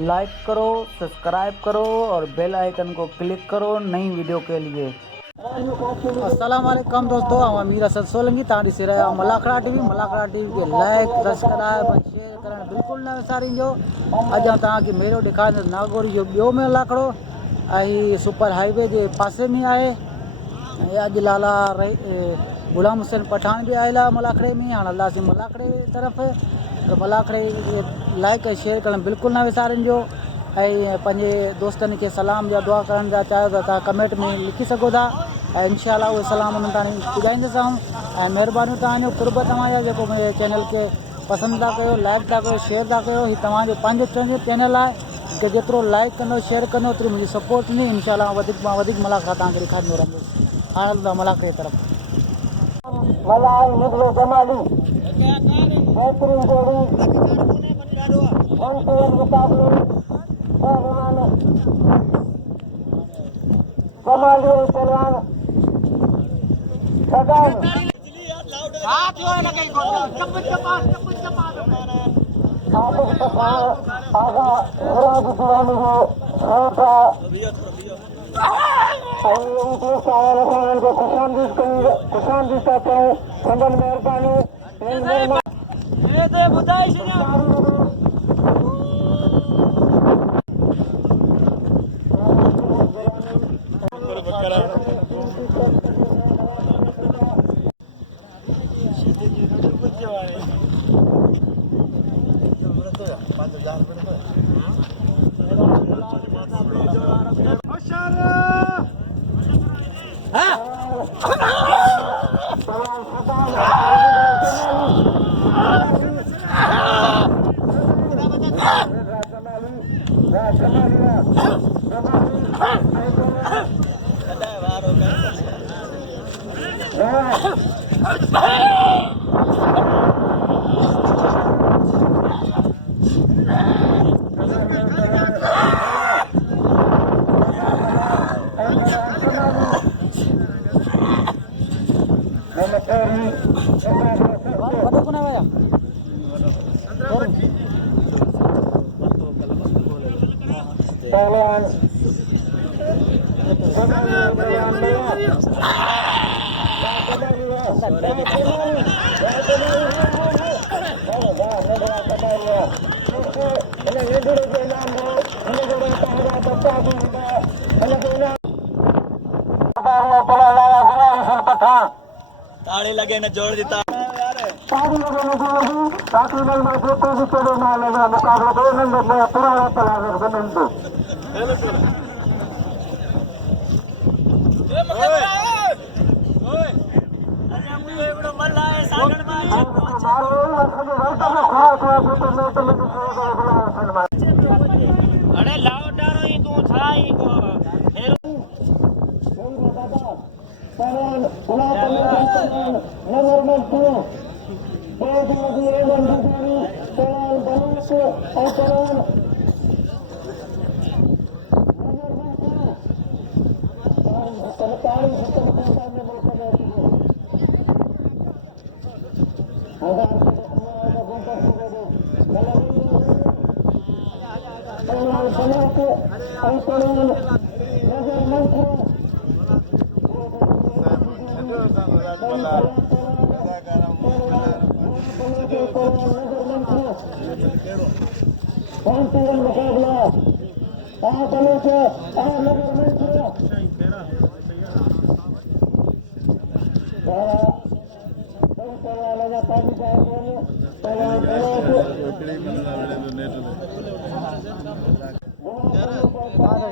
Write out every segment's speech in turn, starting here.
Like करो, subscribe करो और बेल आइकन को क्लिक करो नई वीडियो के लिए। अस्सलाम वालेकुम दोस्तों, हम अमीर असद सोलंकी तव्हां ॾिसी रहिया आहियो मलाखड़ा टीवी खे लाइक सब्सक्राइब शेयर करणु बिल्कुलु न विसारींजो। अॼु आउं तव्हांखे मेलो ॾेखारींदुसि नागौर जो ॿियो मलाखड़ो ऐं सुपर हाईवे जे पासे में आहे। अॼु लाला गुलाम हुसैन पठान बि आयल आहे मलाखड़े में। हाणे हलंदासीं मलाखड़े तरफ़। त मलाखड़े लाइक ऐं शेयर करणु बिल्कुलु न विसारिजो ऐं पंहिंजे दोस्तनि खे सलाम या दुआ करण जा चाहियो त तव्हां कमेंट में लिखी सघो था ऐं इंशाअल्लाह उहे सलाम उन्हनि ताईं पुॼाईंदुसि। ऐं महिरबानी तव्हांजो कुर्ब तव्हांजा जेको मुंहिंजे चैनल खे पसंदि था कयो, लाइक था कयो, शेयर था कयो। हीउ तव्हांजो पंहिंजो चैनल आहे कि जेतिरो लाइक कंदो शेयर कंदो ओतिरी मुंहिंजी सपोर्ट ईंदी। इंशाअल्लाह वधीक मां वधीक मलाखड़ा तव्हांखे ॾेखारींदो रहंदुसि। हाणे हलंदा मलाखड़े तरफ़। ताड़ी लगे न जोड़ देता अरे लाओ डारो ही तू छाई को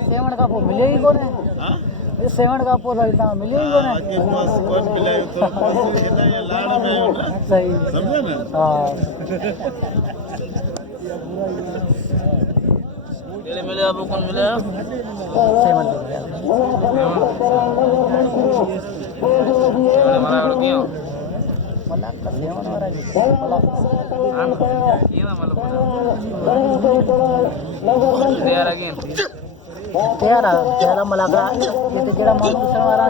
सेवण का पोइ मिले ई कोन्हे। सेवण का पोइ तव्हां मिले ई कोन्हे। सही सम्झो न। हा मिले अब कौन मिले सेवन तेरा मलाखड़ा ये जरा मालूम वाला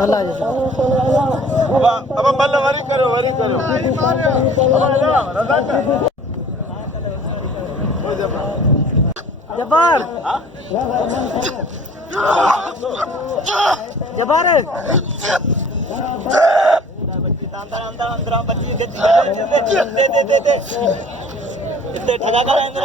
अल्लाह जैसा जब्बार जब्बार ठगा कर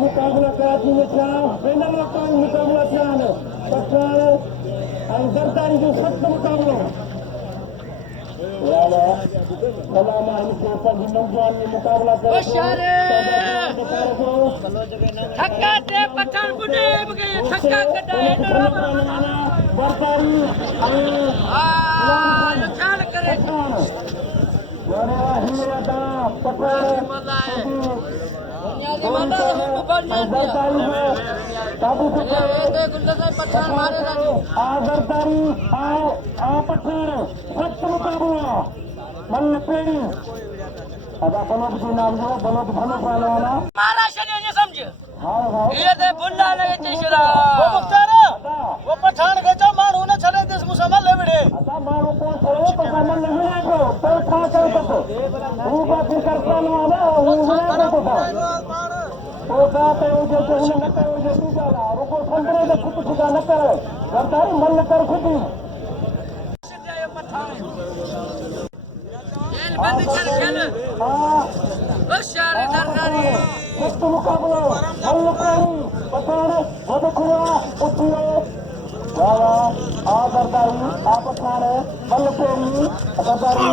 मुकाबला कराची में था फाइनल मुकाबला था पठान और जरदारी जो सख्त मुकाबला वाला सलामा इनके सब नौजवान में मुकाबला कर छक्का दे पठान बुने गए छक्का कटा है जरदारी नुकसान करे वाला हिलदा पठान पठान मारे जरदारी पठान सख्त मुकाबला मल्ल पेड़ी अदा बनोट जी नाम जो बनोट भनो पालवाना मारा शरीर नहीं समझ हां हां ये दे बुल्ला लगे चेशरा वो मुख्तार वो पठान गजा मारू न छले देश मुसलमान लेवड़े अदा मारो को सरो तो सामान नहीं है को तो खा कर तो वो बात करता ना वो है तो तो बात है जो उन्हें न करो जो तू जाला रुको संतरे के खुद खुदा न कर जरदारी मन न कर खुद बंद कर खेल होशियार जरदारी सख्त मुकाबला मल्ल पेड़ी पठान वो खुआ उठियो वाला जरदारी पठान मल्ल पेड़ी जरदारी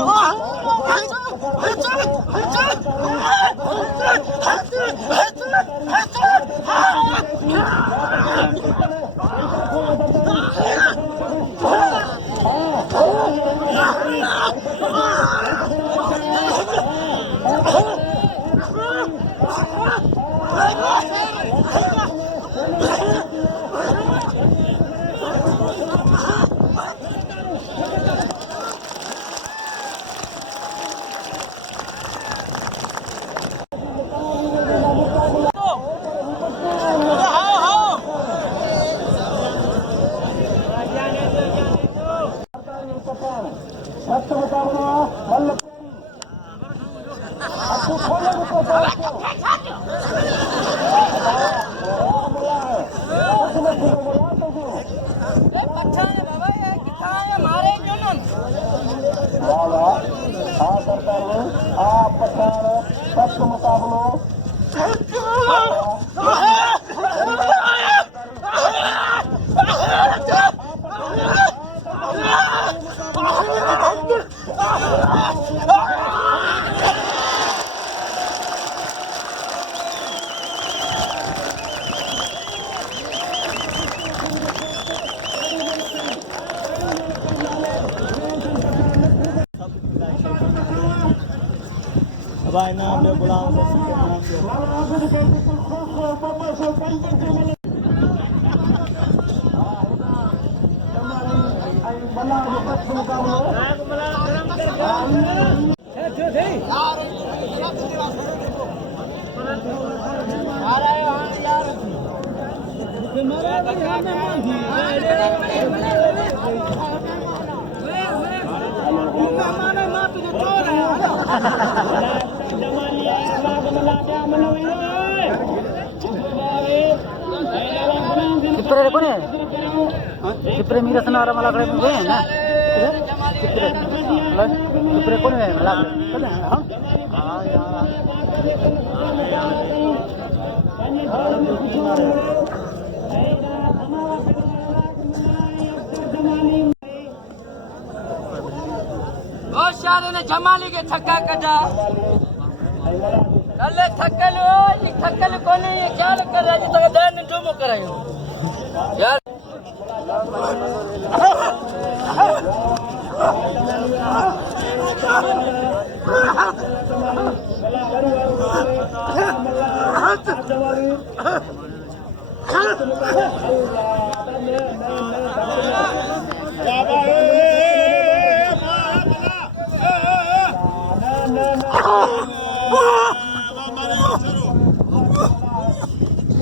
सख्त मुकाबला मल्ल आपको खोले को पठान बाबा ये किथा है मारे क्यों न वाला सरदार पठान भाई नाम ले बुलाओ नाम ले चित्रे कोण आहे चित्रे मी रचणारा मला कडे पण आहे ना चित्रे चित्रे कोण आहे मला कडे हां यार ओ शाले ने जमाली के छक्का कटा अल्ले थक्कल हो ये थक्कल कोण ये ख्याल कर रहा जी तक दैन जो मो करायो यार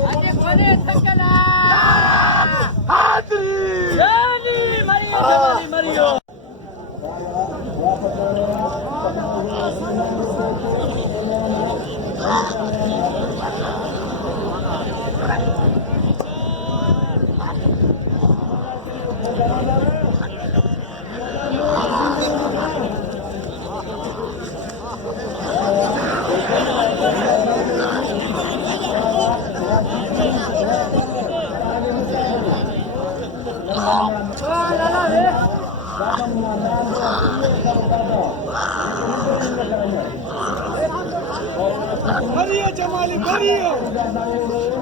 अरे कोने थक्कला हादरी जानी मरियो जमाली मरियो मरियो जमाली मरियो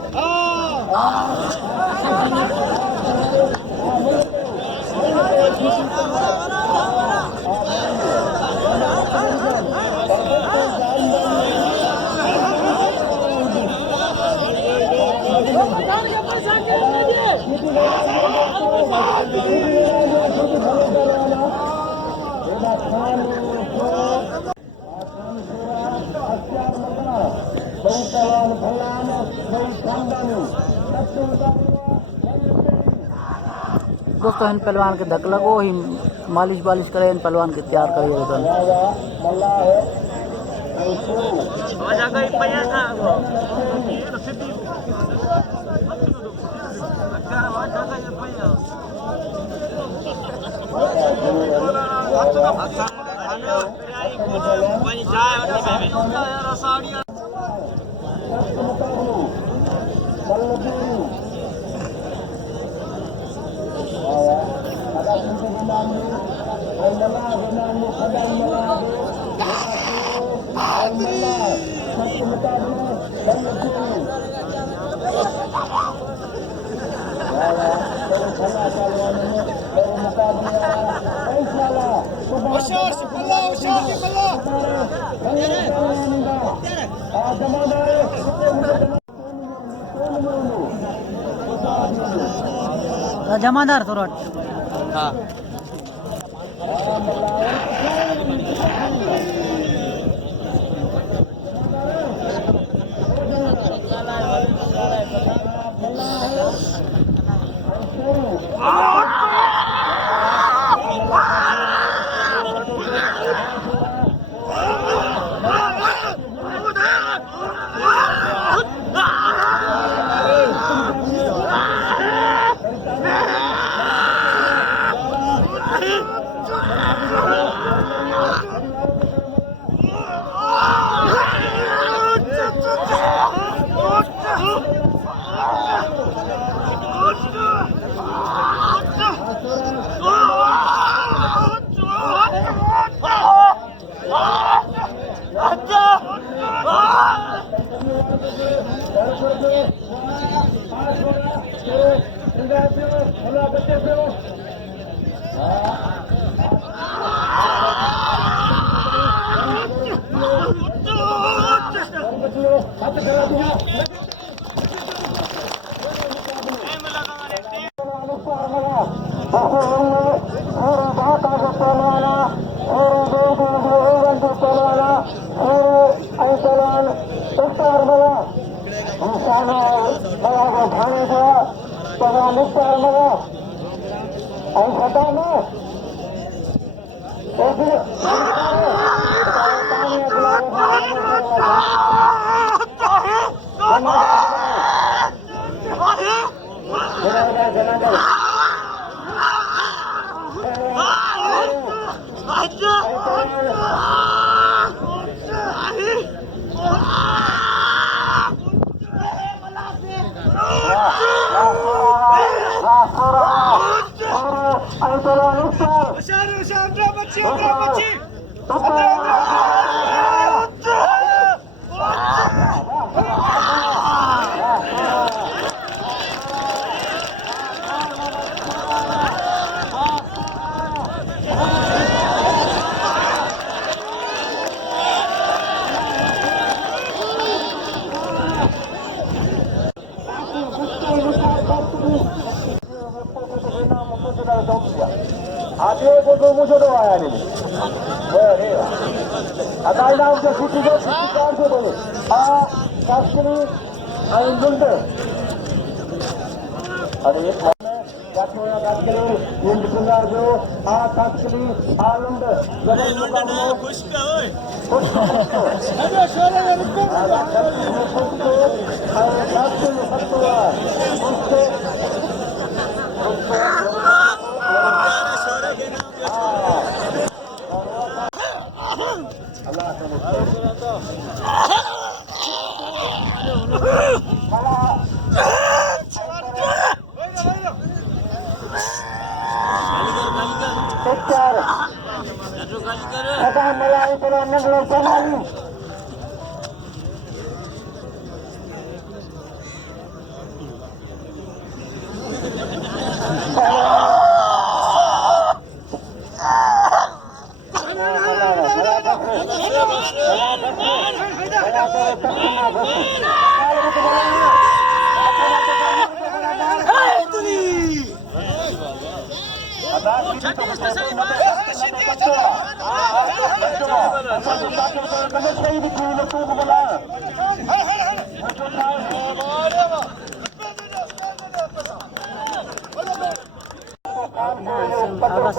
दोस्तों इन पहलवान के धक लगो ही मालिश वालिश करे इन पहलवान के तैयार जमादार थोड़ा हाँ Agas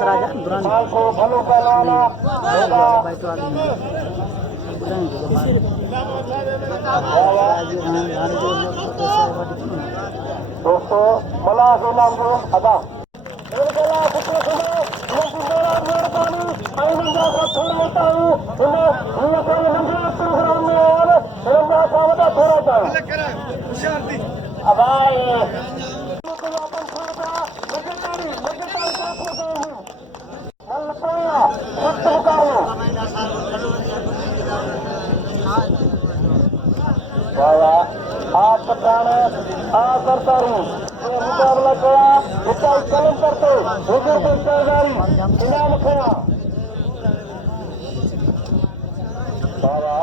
Raja Durani Baitu Ali दोस्तों मला आता सरकारी मुकाबला किया उसका कलम करते सरकारी इनाम खड़ा बाबा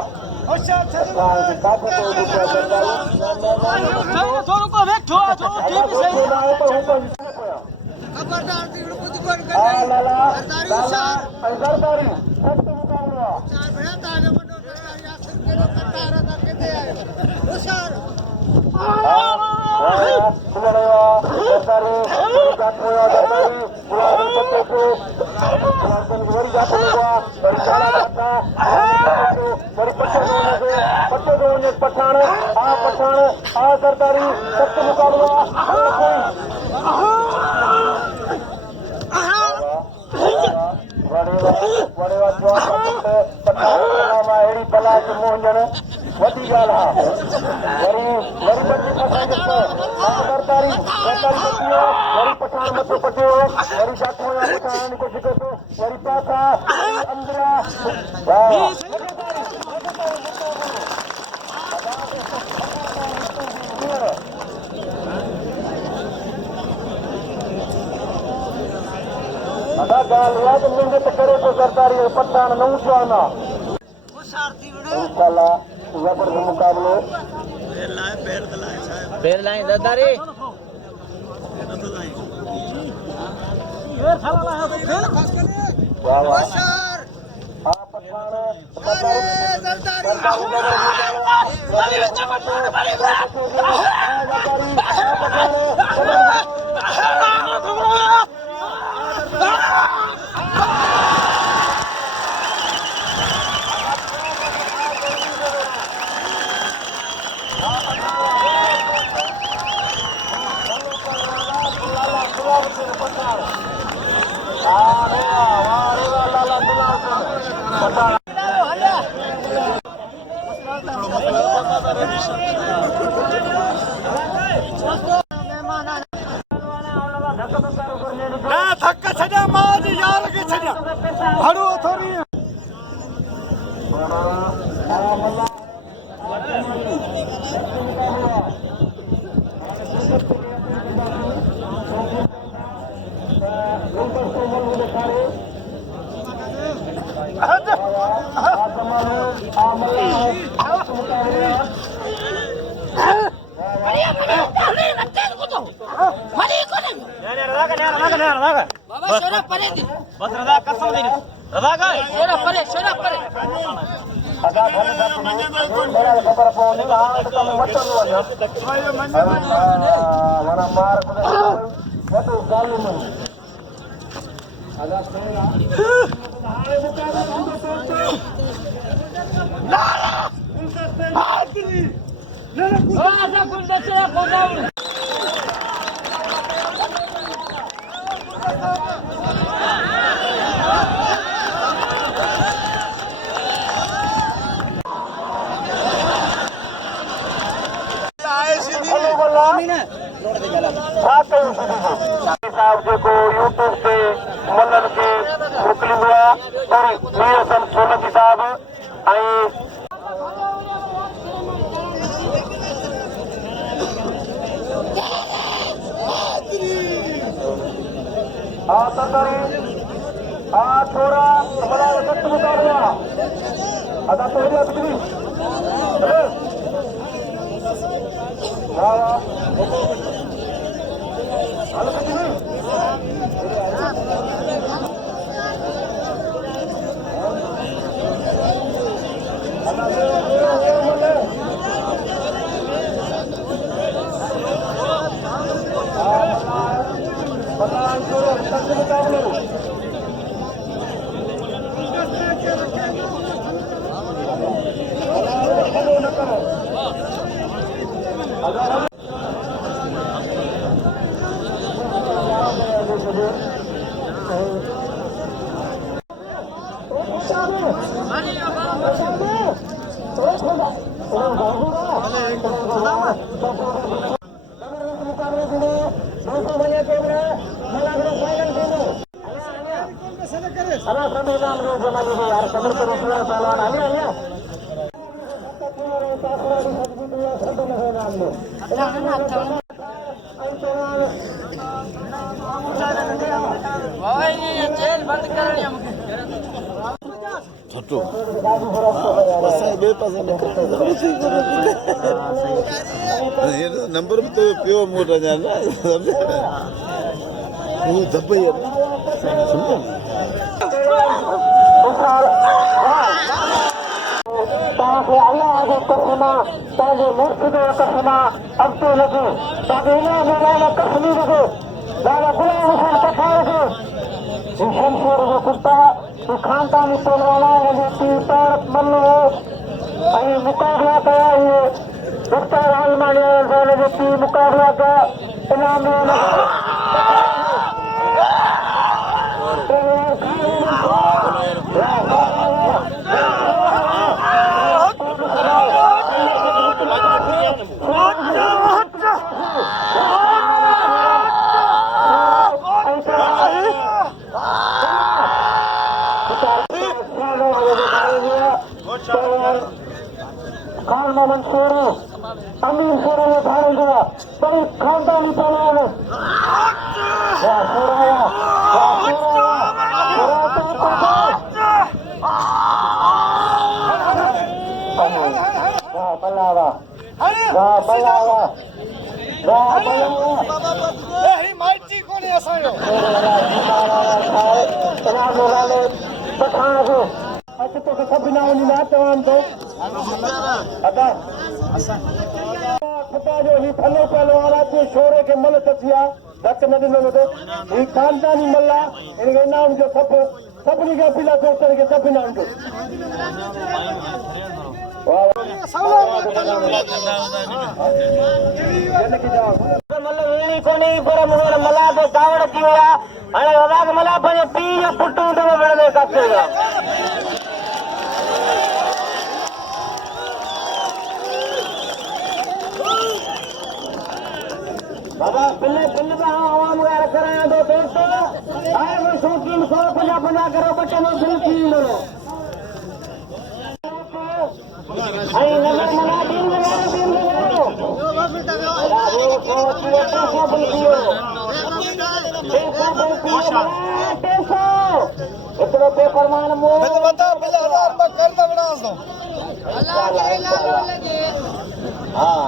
पठान सरकारी सख्त मुकाबला अहिड़ी बला खे मोहजण वॾी ॻाल्हि आहे वरी सरकारी वरी पठान मथो पटियो वरी जाथो पठान को छिके थो वरी पासा अंदरा गाल याद मिन्नत करे तो सरदारी पठान न उठाना इंशाल्लाह जबरदस्त मुकाबले बेल लाइन सरदारी वाह वाह आप पठान थक छॾिया मां जी यार खे छॾिया हड़ो थोरी बाबा शोरा परे थी बस रदा कसम दे रदा का शोरा परे अदा भले दा बड़ा खबर पवनी हा तम वचन वञो वना मार वटो गाल में अदा सेना हाणे आजा गुलदस्ते कोदाऊ साहब जेको यूट्यूब ते मल्हनि खे मोकिलियो आहे और मीर हसन सोलंकी साहब ऐं हा सरदारी हा छोरा बड़ा सख्त मुकाबला अदा तोड़िया बिजली वाह हेलो बिजली जेल बंद करणी आहे मूंखे नंबर में तो पियो मोटा जाना वो दबाई ताकि अल्लाह की कसम ताकि मुर्शिद कसम अब तो लगे ताकि इन्हें मेरा कसमी लगे दादा गुलाम हुसैन पठान के शमशेर जो कुत्ता खानदानी पहलवाना की तारक मल्लो ऐं मुकाबला कया ये मुख्तार आलमानी जो मुकाबला का इनाम खान मोहम्मद शेर अमीर शेर भाड़ेगा बड़ी खानदानी पहलवान ही माइटी कोने असायो अच तो सभु न वञी ना तमाम तो अदा खुदा जो ही फलो पहलो आराध्य शोरे के मल तथिया धक न ॾिनो वेंदो ही खानदानी मल्ला हिनखे इनाम जो सभिनी खां पीला दोस्तनि खे सभु इनाम जो मला तो कावड़ थी विया हाणे बाबा मला पंहिंजे पीउ जो पुटु बाबा पिल्ले पिल्ले का आवाम वगैरह कराया दो दोस्तों आए वो शौकीन 150 करो बच्चे में दिल की लो आई नगर मना दिन राजू को चिड़िया बुलकियो टेसो इतनो पे फरमान मो मैं तो बता पहले 1000 में कर दगड़ा दो हां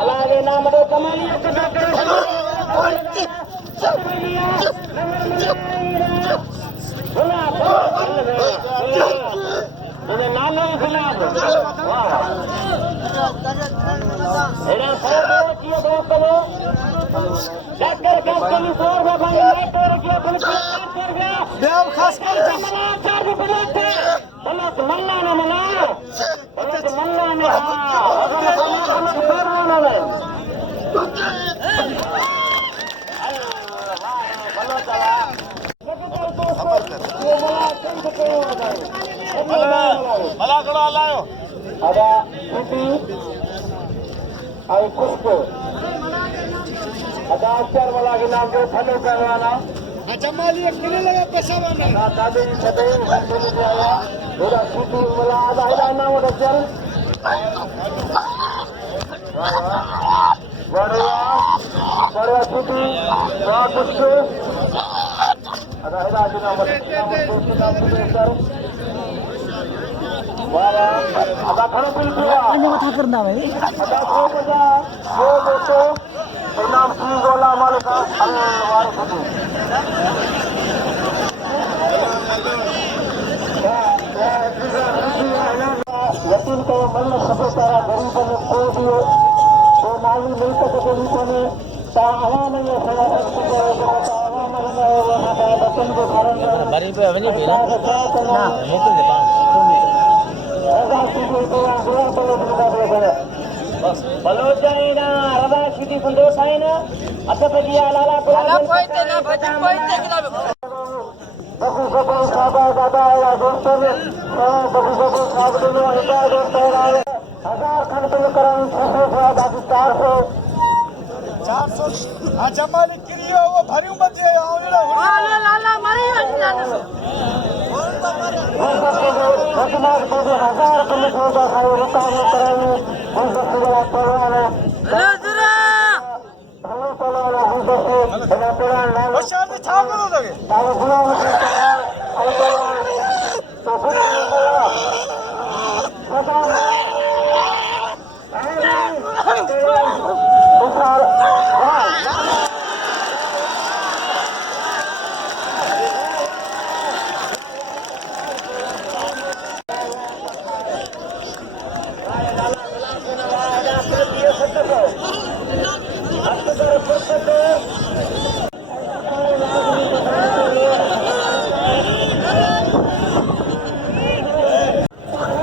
అలాగే నామదో కమాలియ కథ కరో અને નાનો ગુલાબ વાહ એના સાહેબ કીઓ દોસ્તો ડॉक्टर कंपनी 100 रुपए मीटर के बिल्कुल कर गया देव खास कर मना 4 रुपए थे बलत मन्ना न मना बलत मन्ना ने हां अगर बलत करवाना है मला कड़ा लायो ada Siti आई कुछ ada अक्षर वाला के नाम जो फलो करवाना जमाली किने लगा पैसा वाला ना दादी छते बंद में आया पूरा Siti वाला आधा आधा नाम अक्षर बड़वा बड़वा Siti ना कुछ ada आधा नाम अक्षर वाला ada खड़ो बिल किया अन्य कथा करना भाई ada को बजा जो दोस्तों नाम गोला मालिका अल्लाह वारिस यकीन को मन सब सारा गरीबों ने खो दिए तो माली मिलकत के लिए ता आवाम ने सलाह को आवाम ने वहां बचन को कारण बारी पे अवनी पे ना ना मोकल दे पान बलोचाइना रवा सिटी संदेश आइना अतपदिया लाला अला पोइते ना भजन पोइते किला बकु बकु साबा दादा या दोस्तों ने बकु बकु साबे नो हिता दोस्तों आए 1000 खन बिल करन 600 बाकी 400 आ जमाली किरियो वो भरियो बजे आओ लाला लाला मरी जाने रसमात को 1000 बिल होगा सारे रुकावट कराएंगे हम सब बड़ा परवाना लजरा हम चलाना हम सब बड़ा परवाना बच्चा ने छा करो लगे ताऊ गुलाम तो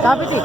कहाँ पे थी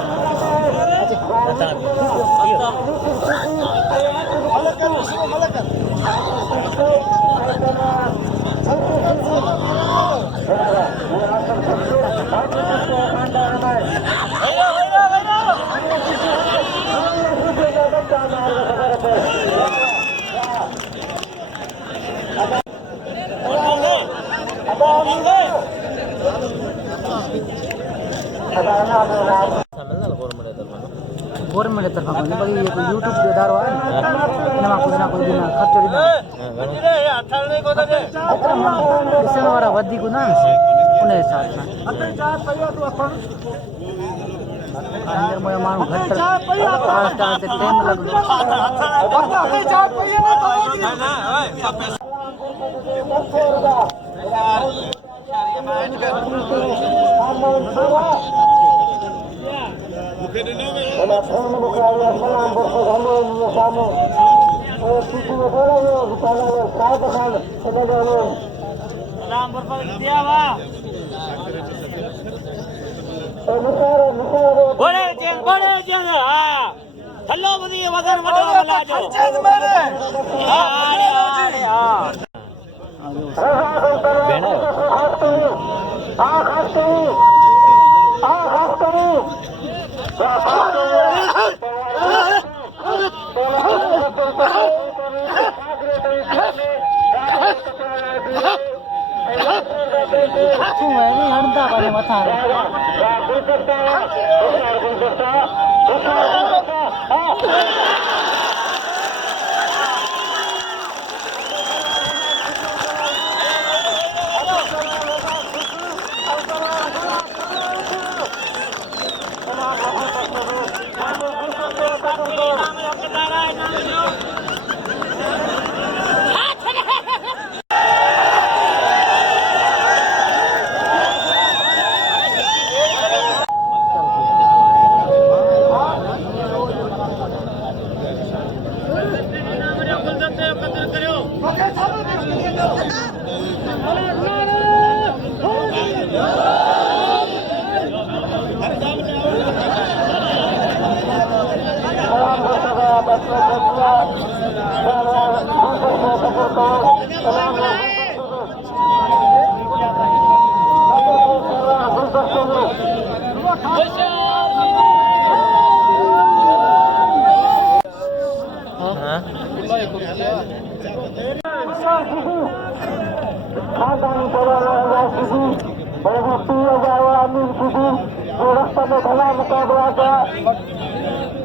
गवर्नमेंट तरफ में बड़ी ये कोई यूट्यूब के दारो है ना कुछ ना कोई ना खर्च देना किसान वाला वधी को ना उन्हें साथ में अंदर मोया माण्हू घटि स्टार ते टाइम लॻंदो। हलो बदी वजन वडो लाजो हणंदा पंहिंजे मथां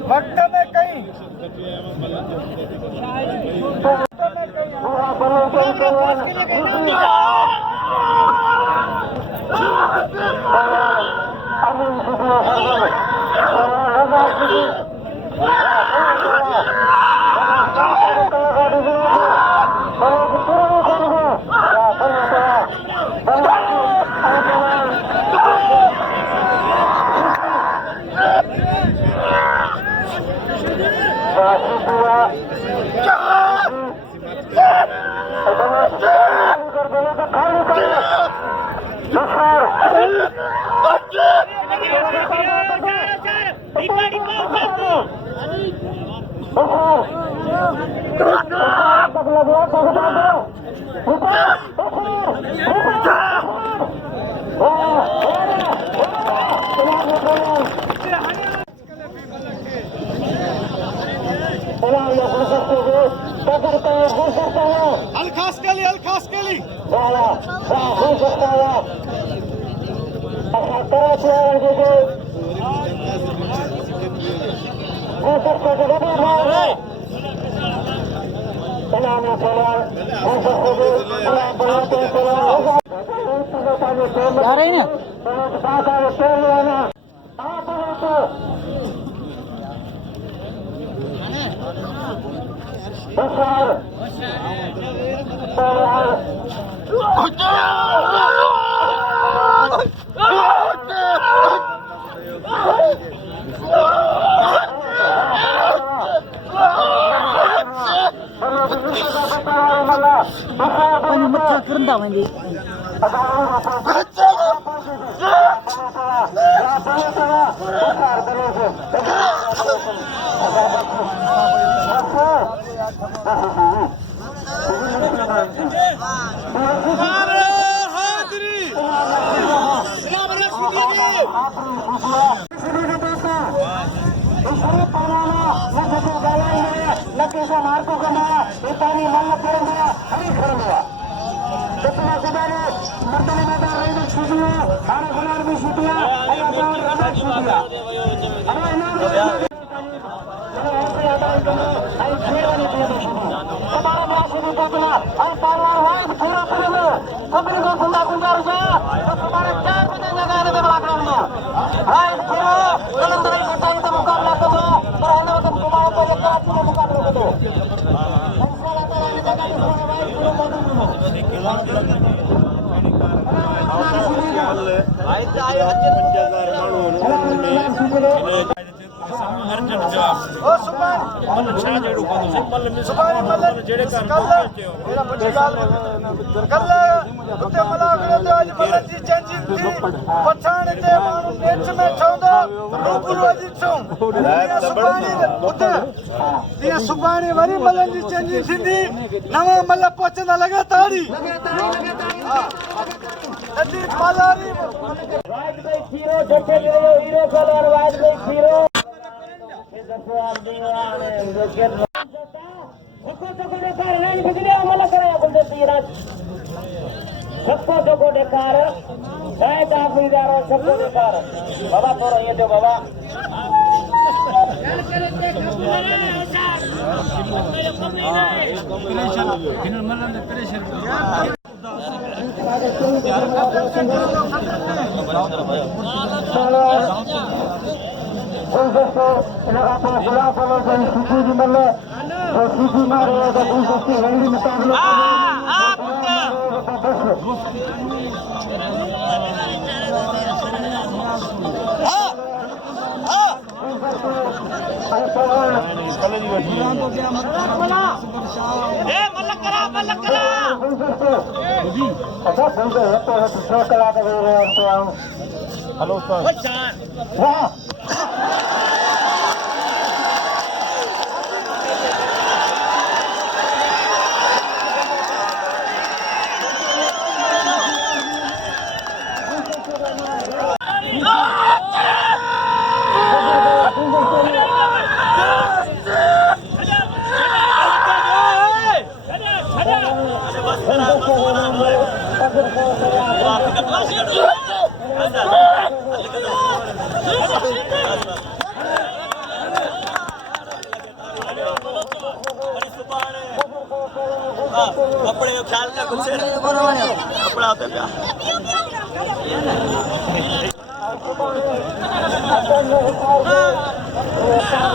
वक्त में कहीं अलखास केली जा रही ना मथा किरंदा वञे गुजारिश है मुकाबला करो पर हमें वक्त घुमाओ पर एक आदमी ने मुकाबला करो मुकाबला कराने का काम भाई पूरा मौजूद हो भाई आए 5000 माण्हू अर्जन जवाब ओ सुभान मन छा जेड़ो कोन सिंपल में सुभान मतलब जेड़े कर मेरा मुझे गाल कल कुत्ते मलाकड़े ते आज मतलब जी चेंजिंग थी पछाण ते माण्हू नेच में ठंदो रूबरू अजी छो सुभाणी कुत्ते दिया सुभाणी वरी मतलब जी चेंजिंग थींदी नवा मतलब पहुंचंदा लगातारी नदी बाजारी वाइट भाई हीरो जटे हीरो कलर वाइट भाई हीरो बाबा थोड़ा ये दो बाबा हेलो सर अपने ख्याल का कुछ कपड़ा होता है क्या